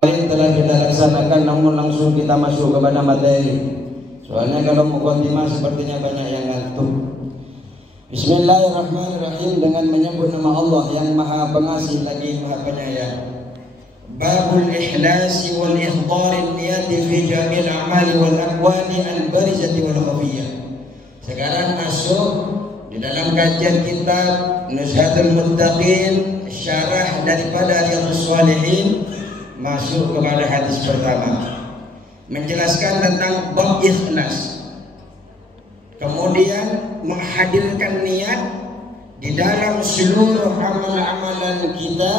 telah kita laksanakan, namun langsung kita masuk kepada materi. Soalnya kalau mukadimah sepertinya banyak yang ngantuk. Bismillahirrahmanirrahim, dengan menyebut nama Allah yang Maha Pengasih lagi Maha Penyayang. Babul ikhlasi wal ikhdari niyati fi jamil amali wal aqwali al barizati wal khafiyah. Sekarang masuk di dalam kajian kitab Nuzhatul Muttaqin, syarah daripada Riyadhus Shalihin. Masuk kepada hadis pertama, menjelaskan tentang bab ikhlas. Kemudian menghadirkan niat di dalam seluruh amal-amalan kita,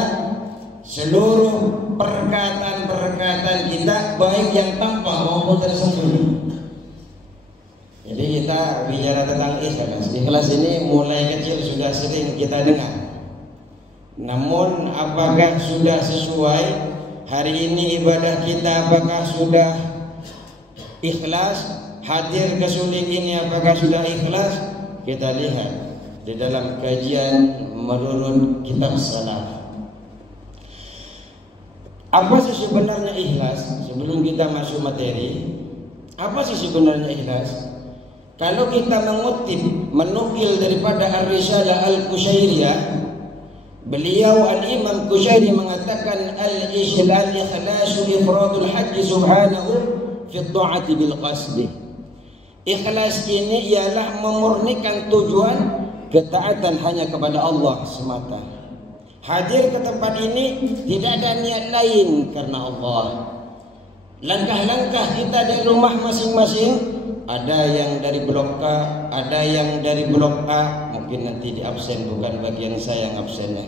seluruh perkataan-perkataan kita, baik yang tampak maupun tersembunyi. Jadi kita bicara tentang ikhlas. Ikhlas ini mulai kecil sudah sering kita dengar. Namun apakah sudah sesuai hari ini ibadah kita? Apakah sudah ikhlas? Hadir ke suling ini apakah sudah ikhlas? Kita lihat di dalam kajian menurut kitab salaf. Apa sih sebenarnya ikhlas? Sebelum kita masuk materi, apa sih sebenarnya ikhlas? Kalau kita menukil daripada Ar-Risalah Al-Qushairiyah, beliau Al-Imam Qushairi mengatakan al-ikhlasu ifradul haqqi subhanahu fi ta'ati bil qasdi. Ikhlas ini ialah memurnikan tujuan ketaatan hanya kepada Allah semata. Hadir ke tempat ini tidak ada niat lain karena Allah. Langkah-langkah kita dari rumah masing-masing, ada yang dari blok A, ada yang dari blok A. Mungkin nanti di absen, bukan bagian saya yang absennya.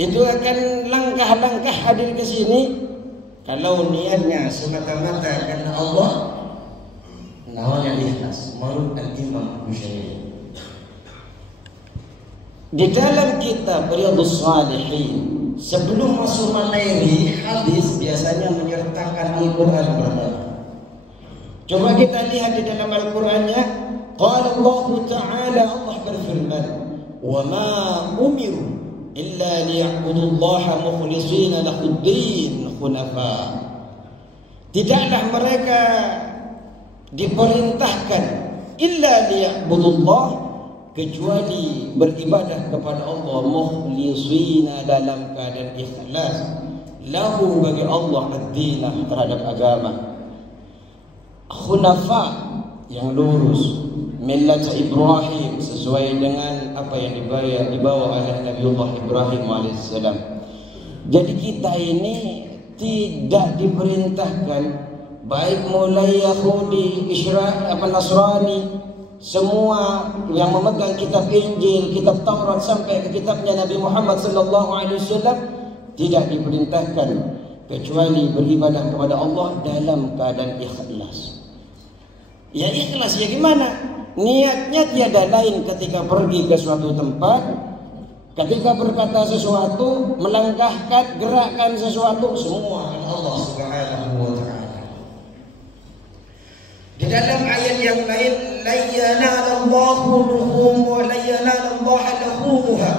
Itu akan langkah-langkah hadir ke sini. Kalau niatnya semata-mata karena Allah, namanya ikhlas. Menurut Al-Imam Qushairi. Di dalam kitab Riyadhus Shalihin, sebelum masuk materi hadis, biasanya menyertakan Al-Quran pertama. Coba kita lihat di dalam Al-Qurannya. Qala Allah Ta'ala, Allah berfirman, wa ma umiru illa liya'budullaha mukhlishina lahuddin hunafa. Tidaklah mereka diperintahkan illa liya'budullah, kecuali beribadah kepada Allah mukhlishina, dalam keadaan ikhlas, lahu, bagi Allah, ad-dinah, terhadap agama, hunafa, yang lurus, millat Ibrahim, sesuai dengan apa yang dibawa oleh Nabiullah Ibrahim alaihissalam. Jadi kita ini tidak diperintahkan, baik mulai Yahudi, Nasrani, semua yang memegang kitab Injil, kitab Taurat, sampai ke kitabnya Nabi Muhammad SAW, tidak diperintahkan kecuali beribadah kepada Allah dalam keadaan ikhlas. Ya ikhlas ya gimana? Niatnya tiada lain ketika pergi ke suatu tempat, ketika berkata sesuatu, melangkahkan, gerakkan sesuatu, semua Allah Subhanahu wa Ta'ala. Di dalam ayat yang lain, la yanalallahu luhumuha, la yanalallaha luhumuha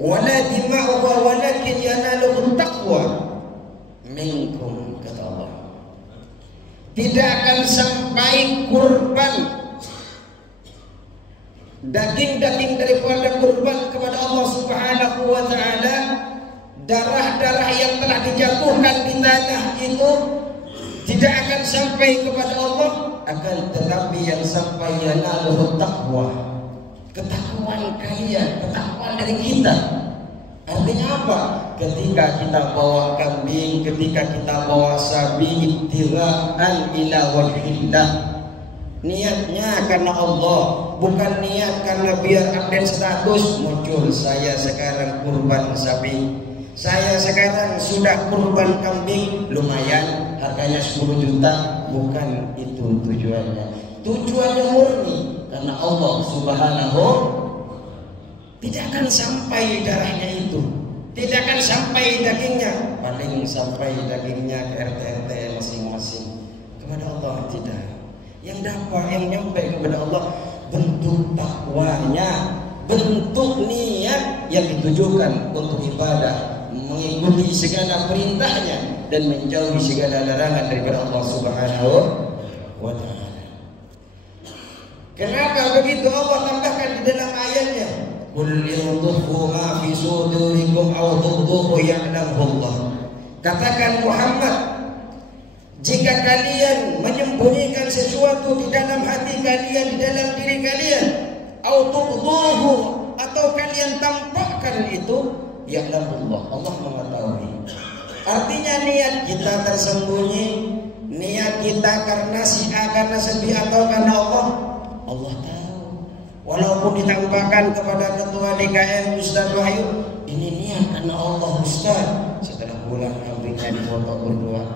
wala dima'uha walakin yanaluhu taqwa minkum, kata Allah. Tidak akan sampai kurban, daging-daging daripada kurban kepada Allah Subhanahu wa Ta'ala, darah-darah yang telah dijatuhkan di tanah itu tidak akan sampai kepada Allah, akan tetapi yang sampai yanaluhu taqwa, ketakwaan kalian, ketakwaan dari kita. Artinya apa? Ketika kita bawa kambing, ketika kita bawa sapi, ibtira'an ila wajhillah, niatnya karena Allah, bukan niat karena biar update status muncul, saya sekarang kurban sapi, saya sekarang sudah kurban kambing, lumayan harganya 10 juta. Bukan itu tujuannya. Tujuannya murni karena Allah Subhanahu. Tidak akan sampai darahnya itu, tidak akan sampai dagingnya, paling sampai dagingnya ke RT-RT masing-masing. Kepada Allah tidak. Yang dapat, yang nyampe kepada Allah bentuk takwanya, bentuk niat yang ditujukan untuk ibadah mengikuti segala perintahnya dan menjauhi segala larangan daripada Allah Subhanahu wa ta'ala. Kenapa begitu? Allah tambahkan di dalam ayatnya, qul in tukhfu ma fi sudurikum aw tubduhu ya'lamuhu Allah. Katakan Muhammad, jika kalian menyembunyikan sesuatu di dalam hati kalian, di dalam diri kalian, aw tubduhu, atau kalian tampakkan itu, ya'lamuhu Allah, Allah mengetahui. Artinya niat kita tersembunyi, niat kita karena si A, karena si B, atau karena Allah, Allah tahu. Walaupun ditampakkan kepada ketua DKM Ustaz Wahyu, ini niat karena Allah Ustaz, setelah pulang kambingnya dipoto berdua,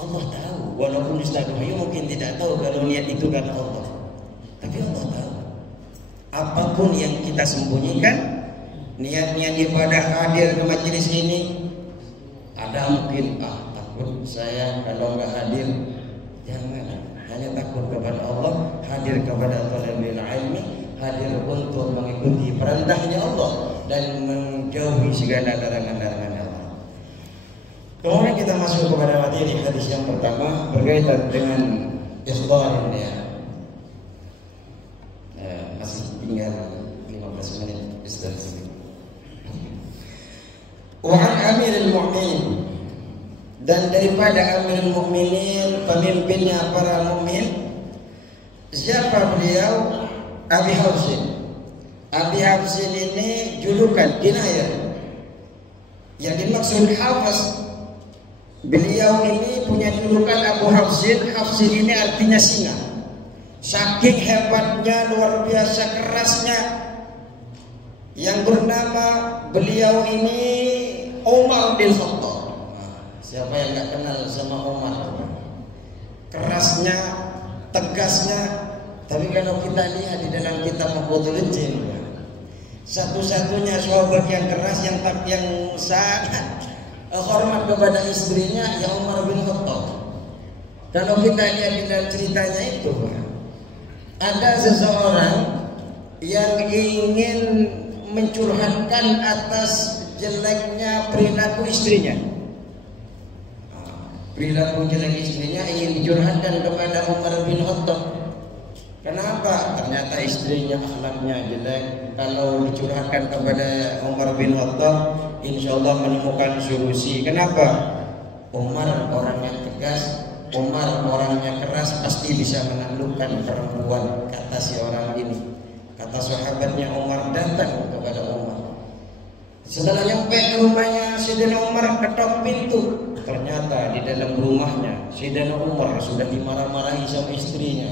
Allah tahu. Walaupun Ustaz Wahyu mungkin tidak tahu kalau niat itu karena Allah, tapi Allah tahu. Apapun yang kita sembunyikan, niat-niat ibadah hadir ke majelis ini, ada mungkin takut saya kalau nggak hadir. Jangan, hanya takut kepada Allah, hadir kepada thalabil ilmi, hadir untuk mengikuti perintahnya Allah dan menjauhi segala larangan-larangan Allah. Kemudian kita masuk kepada materi hadis yang pertama berkaitan dengan ikhbar ini. Masih tinggal 15 menit Ustaz. Wa an Amirul Mu'minin, dan daripada Amirul Mukminin, pemimpinnya para mukmin. Siapa beliau? Abi Hafsin. Abi Hafsin ini julukan kinayah. Yang dimaksud Hafiz, beliau ini punya julukan Abu Hafsin. Hafsin ini artinya singa. Saking hebatnya, luar biasa kerasnya, yang bernama beliau ini Umar bin Khattab. Siapa yang nggak kenal sama Umar? Kerasnya, tegasnya. Tapi kalau kita lihat di dalam kitab Maqbulatul Jin, satu-satunya sahabat yang keras, yang sangat hormat kepada istrinya, ya Umar bin Khattab. Kalau kita lihat di dalam ceritanya itu, ada seseorang yang ingin mencurhatkan atas jeleknya perilaku istrinya. Perilaku jelek istrinya ingin dicurhatkan kepada Umar bin Khattab. Kenapa? Ternyata istrinya akhlaknya jelek. Kalau dicurhatkan kepada Umar bin Khattab, insya Allah menemukan solusi. Kenapa? Umar orangnya tegas, Umar orangnya keras, pasti bisa menaklukkan perempuan, kata si orang ini. Kata sahabatnya Umar datang kepada Umar. Setelah nyampe ke rumahnya Sayyidina Umar, ketok pintu. Ternyata di dalam rumahnya Sayyidina Umar sudah dimarah-marahi sama istrinya.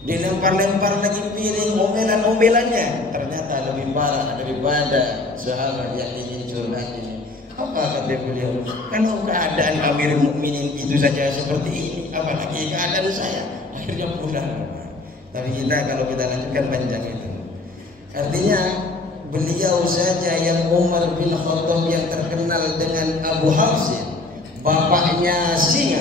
Dilempar-lempar lagi piring, omelan-omelannya. Ternyata lebih parah daripada sahabat yang ingin curhat ini. Apa kata beliau? Kalau keadaan Amirul Mukminin itu saja seperti ini, apalagi keadaan saya. Akhirnya pulang. Tapi kalau kita lanjutkan panjang itu. Artinya beliau saja yang Umar bin Khattab yang terkenal dengan Abu Hafsin, bapaknya singa,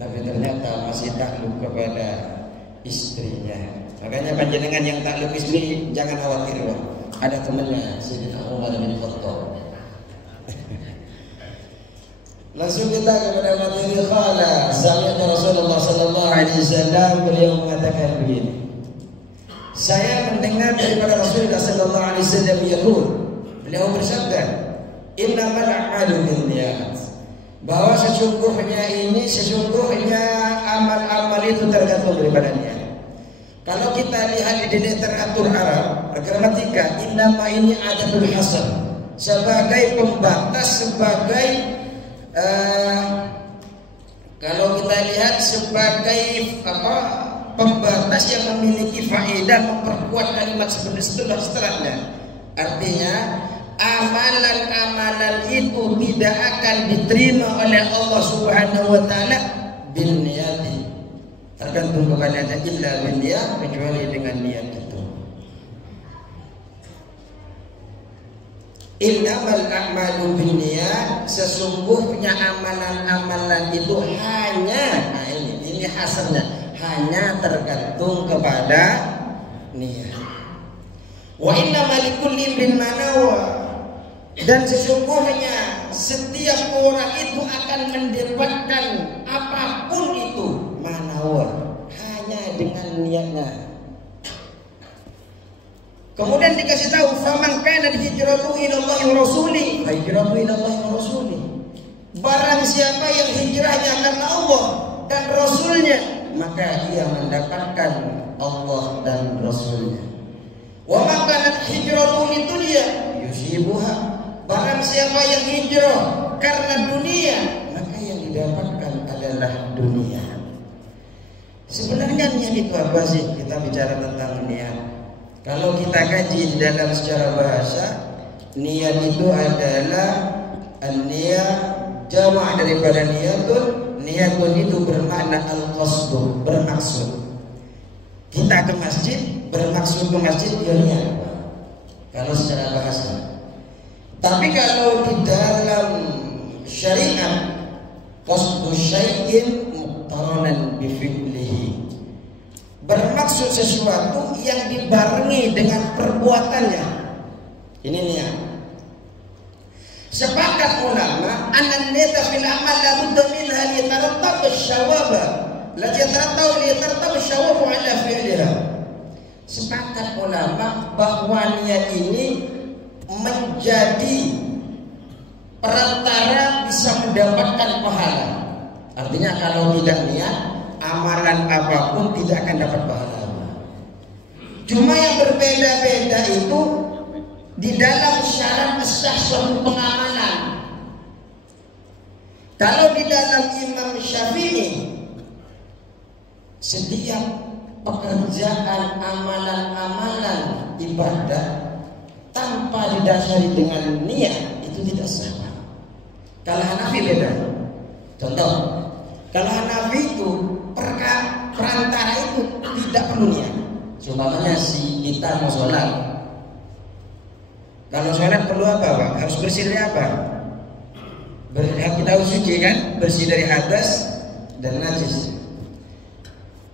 tapi ternyata masih takluk kepada istrinya. Makanya panjenengan yang takluk istri jangan khawatir, Pak. Ada temannya Sayyidina Umar bin Khattab. Langsung kita kepada materi qala sami'tu Rasulullah sallallahu alaihi wasallam, beliau mengatakan begini. Saya mendengar daripada Rasulullah sallallahu alaihi wasallam yaqul, beliau bersabda, innamal a'malu binniyat, bahwa sesungguhnya amal-amal itu tergantung daripada niat. Kalau kita lihat di literatur Arab, gramatika, innama ini adatul hasan, sebagai pembatas, sebagai kalau kita lihat sebagai pembatas yang memiliki faedah, memperkuat kalimat setelahnya. Artinya amalan-amalan itu tidak akan diterima oleh Allah Subhanahu wa taala bin niyati, tergantung kepada illa bin niyat, kecuali dengan niat itu. Innamal a'malu binniyat, sesungguhnya amalan-amalan itu hanya, nah ini hasannya, hanya tergantung kepada niat. Wa inna malikulli imrin ma nawa. Dan sesungguhnya setiap orang itu akan mendapatkan apapun itu manawa, hanya dengan niatnya. Kemudian dikasih tahu, faman kana hijratuhu ila Allah wa rasulih, fa hijratuhu ila Allah wa rasulih. Barang siapa yang hijrahnya karena Allah dan Rasulnya, maka ia mendapatkan Allah dan Rasulnya. Wa man kanat hijratuhu lidunya yusibuha. Barang siapa yang hijrah karena dunia, maka yang didapatkan adalah dunia. Sebenarnya niat itu apa sih? Kita bicara tentang niat. Kalau kita kaji di dalam secara bahasa, niat itu adalah an-niyah, jamak daripada niyatun. Niyatun itu bermakna al-qasdu, bermaksud. Kita ke masjid, bermaksud ke masjid, ya niat. Kalau secara bahasa. Tapi kalau di dalam syariat, qasdu syai'in muqtaranan bi fi'lihi, bermaksud sesuatu yang dibarengi dengan perbuatannya. Ini niat. Sepakat ulama, anan niyata fil amal la budda minha li tarattab asy-syawab, la yatarattab asy-syawab ala fi'liha. Sepakat ulama bahwa niat ini menjadi perantara bisa mendapatkan pahala. Artinya kalau tidak niat, amalan apapun tidak akan dapat pahala. Cuma yang berbeda-beda itu di dalam syarat sah suatu pengamalan. Kalau di dalam Imam Syafi'i, setiap pekerjaan amalan-amalan ibadah tanpa didasari dengan niat itu tidak sah. Kalau Hanafi beda. Contoh, kalau Hanafi itu perantara itu tidak perlu niat. Contohnya si kita mau sholat. Kalau sholat perlu apa, Pak? Harus bersih dari apa? Kita harus suci kan? Bersih dari hadas dan najis.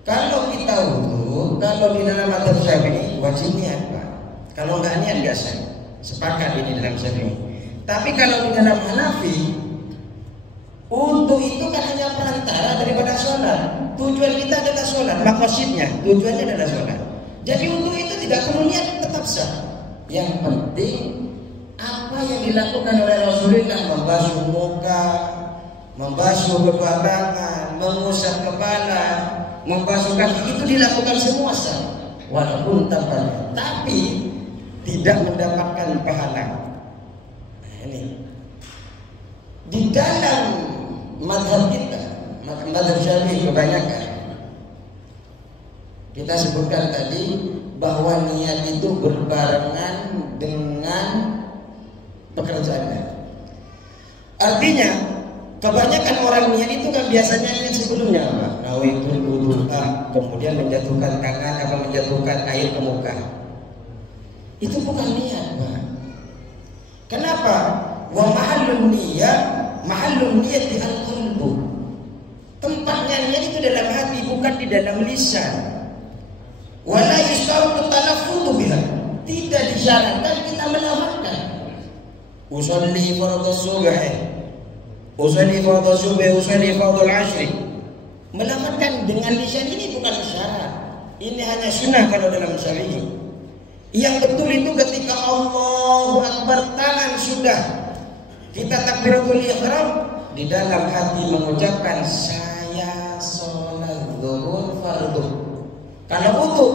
Kalau kita wudu, kalau di dalam mazhab Syafi'i wajib niat, Pak. Kalau nggak niat nggak sah. Sepakat ini dalam Syafi'i. Tapi kalau di dalam Hanafi, wudu itu kan hanya perantara daripada sholat. Tujuan kita adalah sholat, maksudnya tujuannya adalah sholat. Jadi wudu itu tidak perlu niat, tetap sah. Yang penting apa yang dilakukan oleh Rasulullah, membasuh muka, membasuh kedua tangan, mengusap kepala, membasuh kaki, itu dilakukan semua sah. Walaupun tanpa, tapi tidak mendapatkan pahala. Ini di dalam mazhab kita, mazhab Syafi'i kebanyakan kita sebutkan tadi bahwa niat itu berbarengan dengan pekerjaannya. Artinya kebanyakan orang niat itu kan biasanya niat sebelumnya apa? Nawaitul wudu'a, kemudian menjatuhkan tangan atau menjatuhkan air ke muka. Itu bukan niat, Pak. Kenapa? Wa mahallun niyat di al-qalbu. Tempatnya niat itu dalam hati, bukan di dalam lisan. Wala yustaratu talaffuzu biha. Tidak disyaratkan kita melafazkan. Usolli fardhu subh, usolli fardhu subh, usolli fardhu al-'ashr. Melafazkan dengan lisan ini bukan syarat. Ini hanya sunnah kalau dalam Syafi'i. Yang betul itu ketika Allahu Akbar, tangan sudah kita takbiratul ihram, di dalam hati mengucapkan saya sholat zuhur fardhu. Kalau wudu,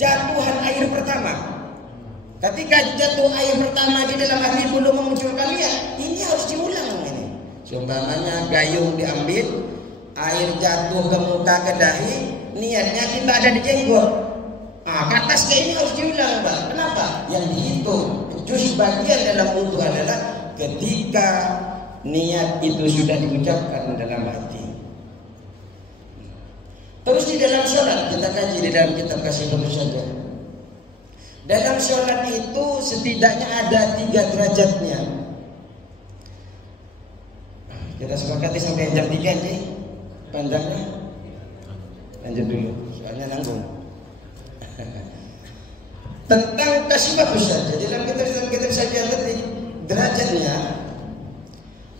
jatuhan air pertama, ketika jatuh air pertama di dalam hati belum memunculkan niat, ini harus diulang ini. Seumpamanya gayung diambil, air jatuh ke muka, ke dahi, niatnya kita ada di jenggot. Ke atas kayak ini harus diulang, Pak. Kenapa? Yang dihitung juz bagian dalam wudu adalah ketika niat itu sudah diucapkan dalam hati. Terus di dalam sholat, kita kaji di dalam kitab Kasih Bagus saja. Dalam sholat itu setidaknya ada 3 derajatnya. Kita sepakati sampai jam 3 sih panjangnya. Lanjut dulu, soalnya nanggung. tentang tasbihus saja. Dalam kitab saja tadi derajatnya.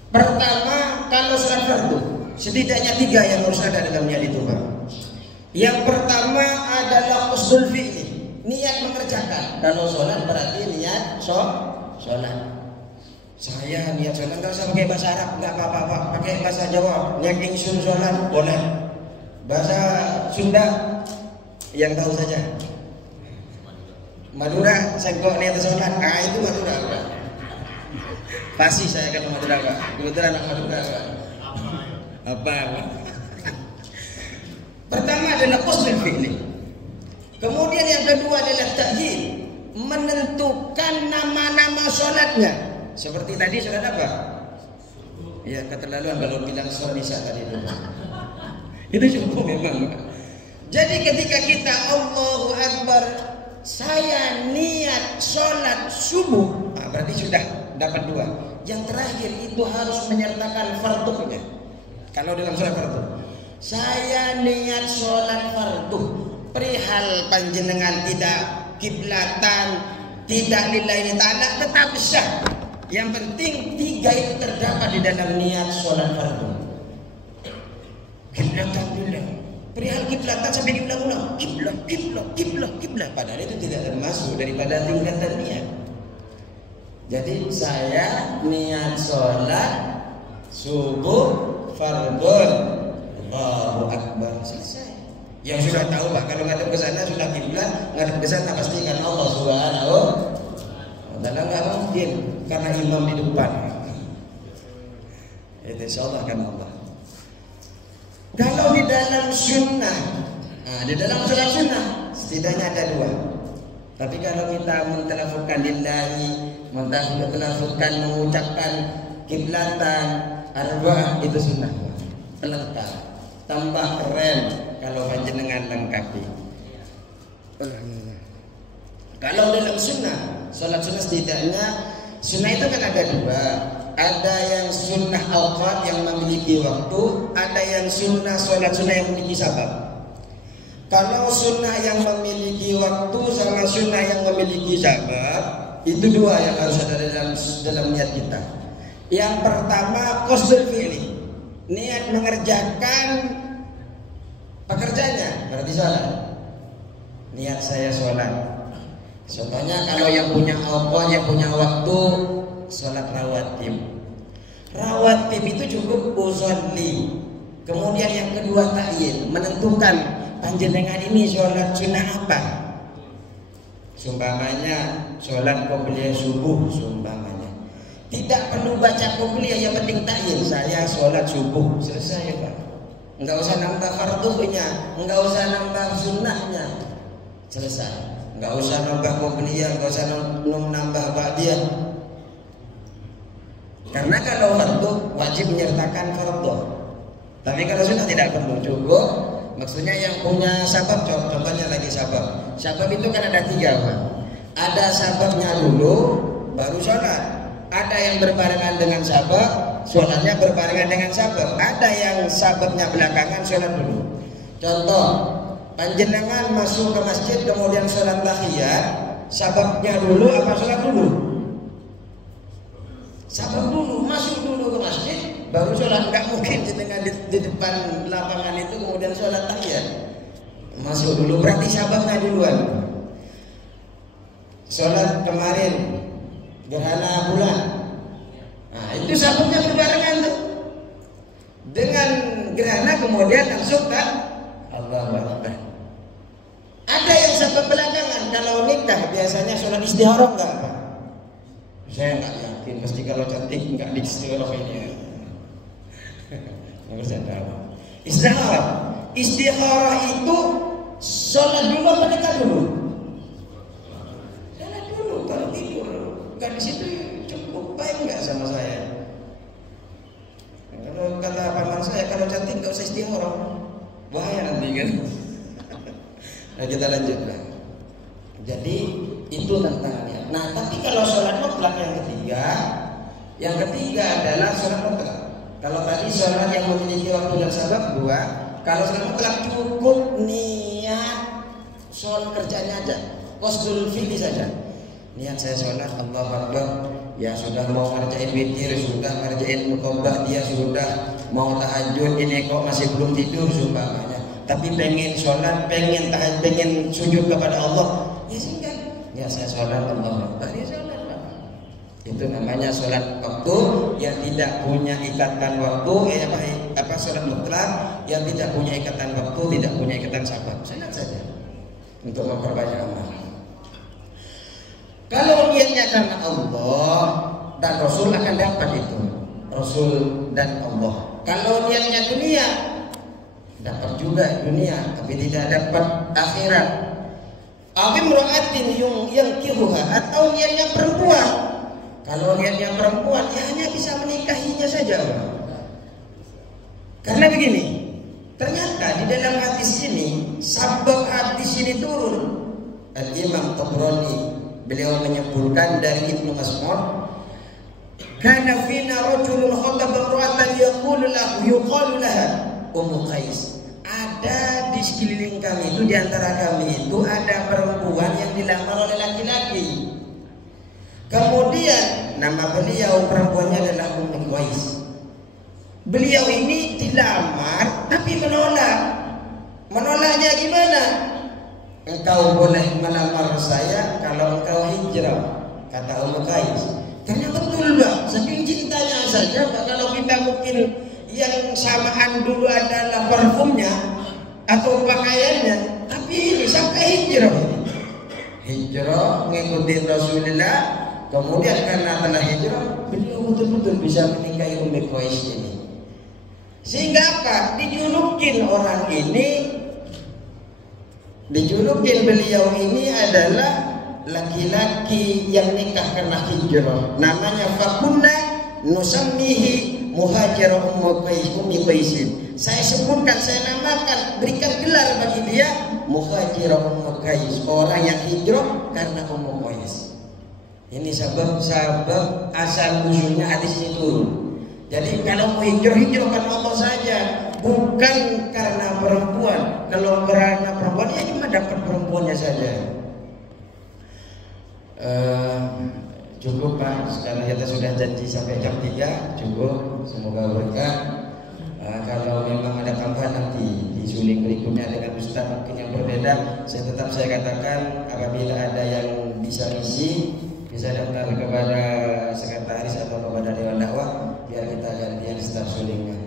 Pertama, kalau sholat fardu setidaknya 3 yang harus ada dalam niat itu, Pak. Yang pertama adalah qasdul fi'li, niat mengerjakan. Kalau sholat berarti niat sholat. Saya niat sholat, nggak usah pakai bahasa Arab, nggak apa-apa, Pak. Pakai bahasa Jawa, niat ingsun sholat boleh. Bahasa Sunda yang tahu saja. Madura, saya kok niat sholat, itu Madura, Pak. Pasti saya akan Madura, Pak. Kebetulan anak Madura, Pak. Apa? Pertama adalah qasdul fi'li. Kemudian yang kedua adalah ta'yin, menentukan nama-nama sholatnya. Seperti tadi sholat apa? Ya keterlaluan kalau bilang sholat isya tadi itu. Itu cukup memang. Jadi ketika kita Allahu Akbar, saya niat sholat subuh, berarti sudah dapat 2. Yang terakhir itu harus menyertakan fardunya. Kalau dalam sholat fardu, saya niat sholat fardu, perihal panjenengan tidak kiblatan, tidak lillahi ta'ala, tetap sah. Yang penting 3 itu terdapat di dalam niat sholat fardu. Kiblatan lillah, perihal kiblatan sampai diulang-ulang, kiblat. Padahal itu tidak termasuk daripada tingkatan niat. Jadi saya niat sholat subuh fardun, Allahu Akbar, selesai. Yang sudah tahu, Pak, kalau ngadep ke sana sudah kiblat, ngadep ke sana pasti kan Allah Subhanahu wa taala, nggak mungkin karena imam di depan. Itu insyaallah kan Allah. Kalau di dalam sunnah, di dalam sholat sunnah setidaknya ada 2. Tapi kalau kita mentelafutkan lillahi, mentelafutkan mengucapkan kiblatan, arba, itu sunnah. Pelengkap, tambah keren kalau panjenengan lengkapi. Kalau dalam sunnah, sholat sunnah setidaknya, sunnah itu kan ada 2. Ada yang sunnah awqat yang memiliki waktu, ada yang sunnah sholat sunnah yang memiliki sabab. Kalau sunnah yang memiliki waktu sama sunnah yang memiliki sabab, itu 2 yang harus ada dalam niat kita. Yang pertama qasdul fi'li, niat mengerjakan pekerjaannya, berarti sholat. Niat saya sholat. Contohnya kalau yang punya awqat, yang punya waktu, sholat rawatib. Rawatib itu cukup usolli. Kemudian yang kedua ta'yin, menentukan panjenengan ini sholat sunnah apa. Sumpamanya sholat qobliyah subuh, sumpamanya. Tidak perlu baca qobliyah, yang penting ta'yin, saya sholat subuh, selesai, Pak. Enggak usah nambah fardunya, enggak usah nambah sunnahnya, selesai. Enggak usah nambah qobliyah, enggak usah nambah ba'diyah. Karena kalau fardu wajib menyertakan fardu. Tapi kalau sunnah tidak perlu, cukup. Maksudnya yang punya sabab, contohnya lagi sabab. Sabab itu kan ada 3, Pak. Ada sababnya dulu, baru sholat. Ada yang berbarengan dengan sabab, sholatnya berbarengan dengan sabab. Ada yang sababnya belakangan, sholat dulu. Contoh, panjenengan masuk ke masjid kemudian sholat tahiyat, sababnya dulu apa sholat dulu? Sabab dulu, masuk dulu ke masjid, baru sholat. Nggak mungkin di depan lapangan itu kemudian sholat tahiyat. Masuk dulu, berarti sababnya duluan. Sholat kemarin gerhana bulan, itu sababnya berbarengan tuh. Dengan gerhana kemudian langsung kan Allahu Akbar. Ada yang sabab belakangan. Kalau nikah biasanya sholat istikharah enggak, Pak? Saya nggak yakin, pasti kalau cantik nggak istikharah ini. Istikharah itu sholat dulu apa nikah dulu? Sholat dulu, kalau tidur kan di situ cukup baik nggak sama saya? Kalau kata paman saya, kalau cantik nggak usah istikharah, bahaya nanti kan. Nah, kita lanjutkan. Jadi itu tentang niat. Nah, tapi kalau sholat mutlak yang ketiga adalah sholat mutlak. Kalau tadi sholat yang memiliki waktu dan sabab 2. Kalau sholat mutlak cukup niat sholat kerjanya aja. qasdul fi'li saja. Niat saya sholat, Allahu Akbar, ya sudah mau ngerjain witir, sudah ngerjain muqabbah, dia sudah mau tahajud, ini kok masih belum tidur sumpamanya. Tapi pengen sholat, pengen tahajud, pengen sujud kepada Allah, ya singkat. Ya saya sholat, Allahu Akbar, ya sholat. Itu namanya sholat waktu yang tidak punya ikatan waktu, sholat mutlak yang tidak punya ikatan waktu, tidak punya ikatan sahabat. Sholat saja untuk memperbanyak amal. Kalau niatnya karena Allah dan Rasul akan dapat itu, Rasul dan Allah. Kalau niatnya dunia, dapat juga dunia, tapi tidak dapat akhirat. Awim ro'atin yang kihuha, atau niatnya perempuan. Kalau niatnya perempuan, ya hanya bisa menikahinya saja. Karena begini, ternyata di dalam hadis ini, sabab hadis ini turun. Al-Imam Tabrani beliau menyebutkan dari Ibnu Mas'ud, kana fina rajulun khataba imra'atan yuqalu laha Ummu Qais. Ada di sekeliling kami itu, di antara kami itu ada perempuan yang dilamar oleh laki-laki. Kemudian nama beliau perempuannya adalah Ummu Qais. Beliau ini dilamar tapi menolak. Menolaknya gimana? Engkau boleh melamar saya kalau engkau hijrah, kata Ummu Qais. Karena betul Mbak, saking cintanya saja Mbak, kalau kita mungkin yang samaan dulu adalah parfumnya atau pakaiannya, tapi ini sampai hijrah. Hijrah mengikuti Rasulullah, kemudian karena telah hijrah, beliau betul-betul bisa menikahi Ummu Qais ini. Sehingga apa? Dijulukin orang ini, dijulukin beliau ini adalah laki-laki yang nikah karena hijrah. Namanya fakunna nusammihi muhajir Ummu Qais. Saya sebutkan, saya namakan, berikan gelar bagi dia muhajir Ummu Qais, orang yang hijrah karena Ummu Qais. Ini sebab asal usulnya hadis ini turun. Jadi kalau mau hijrah karena Allah saja, bukan karena perempuan. Kalau karena perempuan ya cuma dapat perempuannya saja. Cukup Pak, sekarang kita sudah janji sampai jam 3, cukup, semoga berkah. Kalau memang ada tambahan nanti di suling berikutnya dengan Ustaz mungkin yang berbeda, saya katakan apabila ada yang bisa isi, bisa daftar kepada sekretaris atau kepada Dewan Dakwah biar kita gantian staf sulingnya.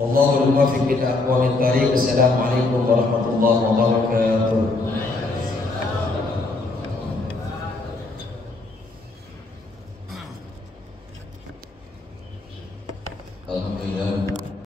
Wallahul muwaffiq ila aqwamit thariq. Assalamualaikum warahmatullahi wabarakatuh. Alhamdulillah.